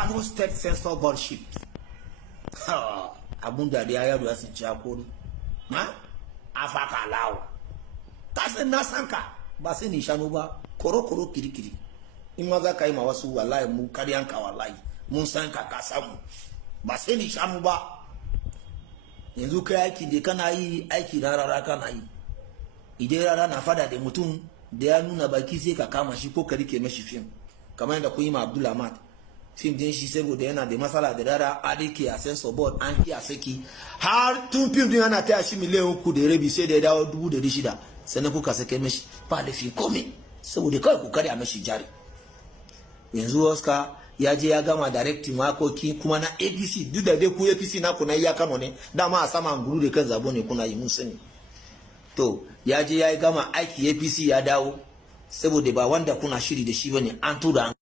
Kano State Censor Board ship. Abun da ya yaro ya sinci hakuri. Ma? Afaka lawa. Kasan na sanka ba sai ni shanu ba. Koro kirikiri. In ma za ka yi ma wasu wallahi mu karyanka wallahi. Mun san ka samu. Ba sai ni shanu ba. Yanzu kai aiki da kana yi aiki rarara kana yi. Idan rara na fada da mutum da ya nuna baki sai ka kama shi ko ka rike mashi fim. Kamar yadda ku yi ma Abdul Ahmad. Fim din shi saboda yana da matsala da rara a rike a sensor board an kiya saki. Har tun fim din ana taya shi miliyan 3 da rabi sai da ya dawo 600,000. Sannan kuka sake mashi ba da fi komai. Saboda kawai ku karya mashi jari. Yanzu Oscar ya je ya gama directing wakoki kuma na APC duk da dai ku APC na kuna iya Kano ne dama a sama nguru da kan zabo ne kuna yi mun sani. To ya je ya gama aiki APC ya dawo saboda ba wanda kuna shiri da shi bane an tura